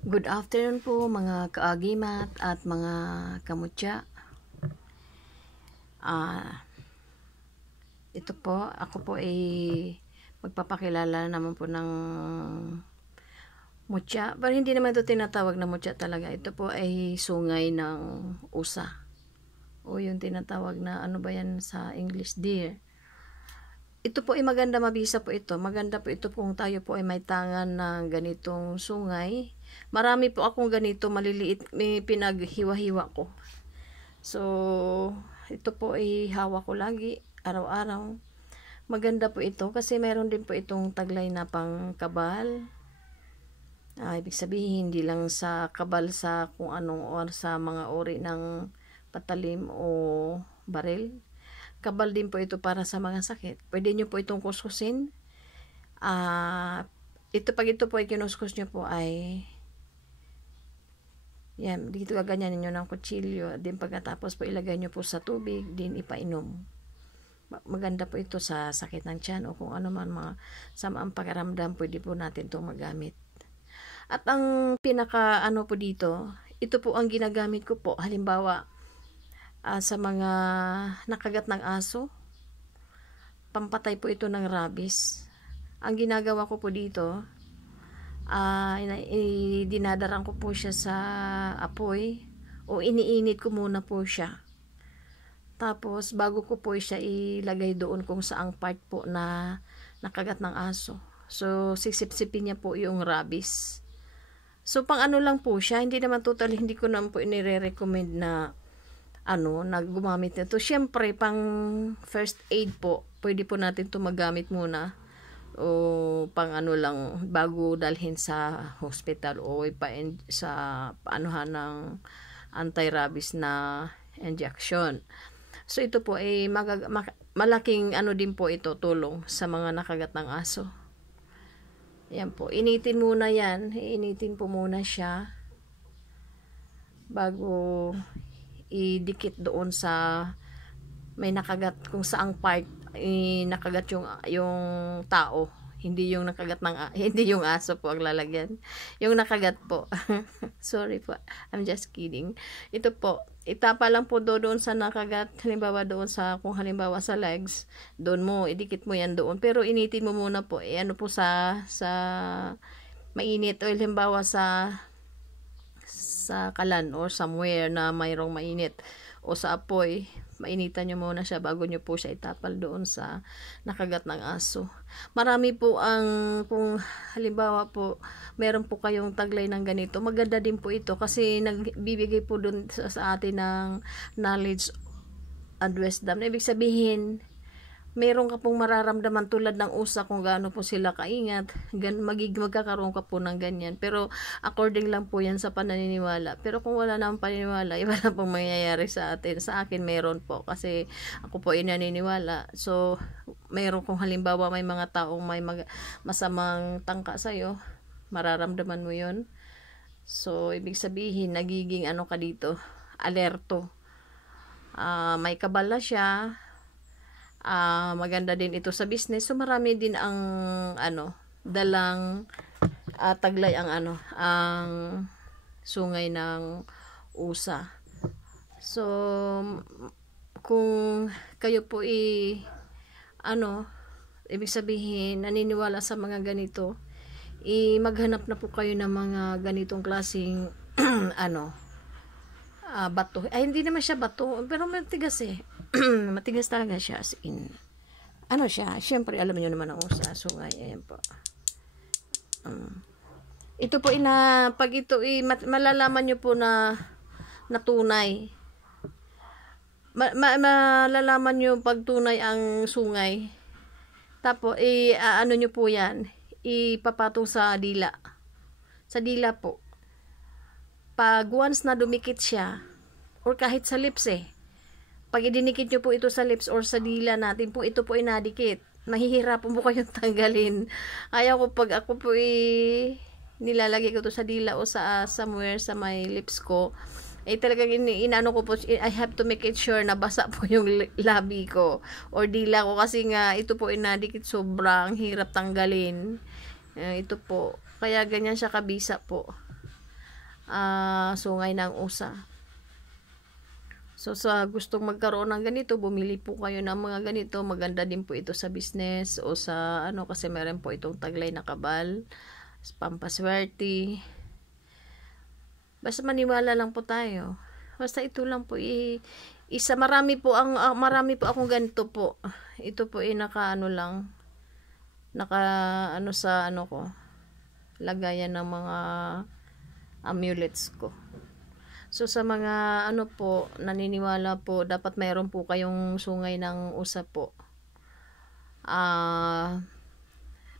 Good afternoon po mga kaagimat at mga kamutya. Ito po, ako po ay magpapakilala naman po ng mutya. Pero hindi naman ito tinatawag na mutya talaga. Ito po ay sungay ng usa. O yung tinatawag na ano ba yan sa English, deer. Ito po ay maganda, mabisa po ito. Maganda po ito kung tayo po ay may tangan ng ganitong sungay. Marami po akong ganito, maliliit, may pinaghiwa-hiwa ko. So, ito po ay hawak ko lagi, araw-araw. Maganda po ito kasi meron din po itong taglay na pang kabal. Ibig sabihin, hindi lang sa kabal sa kung anong or sa mga uri ng patalim o baril. Kabal din po ito para sa mga sakit. Pwede nyo po itong kuskusin. Pag ito po ay kinuskus nyo po ay yan, dito gaganyan ninyo ng kutsilyo. Din pagkatapos po ilagay nyo po sa tubig, din ipainom. Maganda po ito sa sakit ng tiyan o kung ano man mga samaang pakiramdam, pwede po natin itong magamit. At ang pinaka ano po dito, ito po ang ginagamit ko po. Halimbawa, sa mga nakagat ng aso, pampatay po ito ng rabies. Ang ginagawa ko po dito, dinadaran ko po siya sa apoy o iniinit ko muna po siya. Tapos bago ko po siya ilagay doon kung saang part po na nakagat ng aso. So sisipsipin niya po yung rabies. So pang ano lang po siya, hindi naman totally, hindi ko naman po inire-recommend na gumamit nito. Siyempre, pang first aid po, pwede po natin ito magamit muna. O pang lang, bago dalhin sa hospital o sa paanuhan ng anti-rabies na injection. So, ito po ay malaking din po ito, tulong sa mga nakagat ng aso. Yan po. Initin muna yan. Initin po muna siya bago idikit doon sa may nakagat kung saang part nakagat yung tao, hindi yung nakagat ng hindi yung aso po ang lalagyan, yung nakagat po. Sorry po, I'm just kidding. Ito po, itapa lang po doon sa nakagat, halimbawa doon sa, kung halimbawa sa legs, doon mo idikit mo yan doon, pero initin mo muna po po sa mainit, o halimbawa sa kalan or somewhere na mayroong mainit o sa apoy, mainitan nyo muna siya bago nyo po siya itapal doon sa nakagat ng aso. Marami po kung halimbawa po meron po kayong taglay ng ganito, maganda din po ito kasi nagbibigay po doon sa atin ng knowledge and wisdom. Ibig sabihin, meron ka pong mararamdaman tulad ng usa kung gaano po sila kaingat, magkakaroon ka po ng ganyan. Pero according lang po yan sa pananiniwala. Pero kung wala namang paniniwala, wala pong mangyayari sa atin. Sa akin meron po kasi ako po ay naniniwala. So, meron kung halimbawa may mga taong may masamang tangka sa'yo, mararamdaman mo yun. So, ibig sabihin, nagiging ka dito, alerto. May kabala siya. Maganda din ito sa business. So marami din ang dalang taglay ang sungay ng usa. So kung kayo po ibig sabihin naniniwala sa mga ganito, maghanap na po kayo ng mga ganitong klaseng bato. Hindi naman siya bato, pero matigas matigas talaga siya, as in siya, syempre alam niyo naman ang usa, sungay. Ayan po. Ito po pag ito malalaman niyo po na tunay. Malalaman niyo pag tunay ang sungay. Tapos niyo po yan, ipapatong sa dila. Sa dila po. Pag once na dumikit siya, or kahit sa lips pag idinikit nyo po ito sa lips or sa dila natin po, ito po inadikit. Mahihirapan po kayong tanggalin. Ayaw ko pag ako po nilalagay ko to sa dila o sa somewhere sa my lips ko, talagang inano ko po, I have to make it sure na basa po yung labi ko or dila ko kasi nga ito po inadikit, sobrang hirap tanggalin. Ito po, kaya ganyan siya kabisa po. sungay ng usa. So sa gustong magkaroon ng ganito, bumili po kayo ng mga ganito. Maganda din po ito sa business o sa ano, kasi meron po itong taglay na kabal, pampaswerte. Basta maniwala lang po tayo. Basta ito lang po isa, marami po akong ganito po. Ito po naka ano lang, naka ano sa ano ko, lagayan ng mga amulets ko. So sa mga ano po, naniniwala po, dapat mayroon po kayong sungay ng usa po.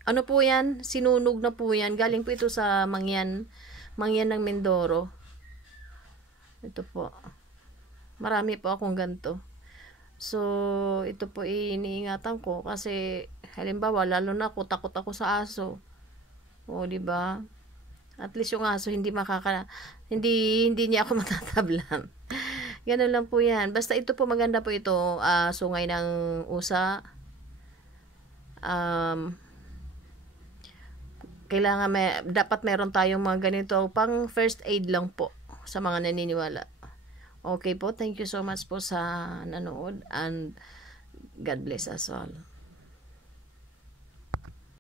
Ano po yan? Sinunog na po yan. Galing po ito sa Mangyan ng Mindoro. Ito po. Marami po akong ganito. So, ito po iniingatan ko kasi halimbawa, lalo na ako, takot ako sa aso. O, di ba? At least yung aso hindi niya ako matatablan. Ganun lang po 'yan. Basta ito po, maganda po ito, sungay ng usa. Kailangan dapat meron tayong mga ganito pang first aid lang po sa mga naniniwala. Okay po, thank you so much po sa nanood, and God bless us all.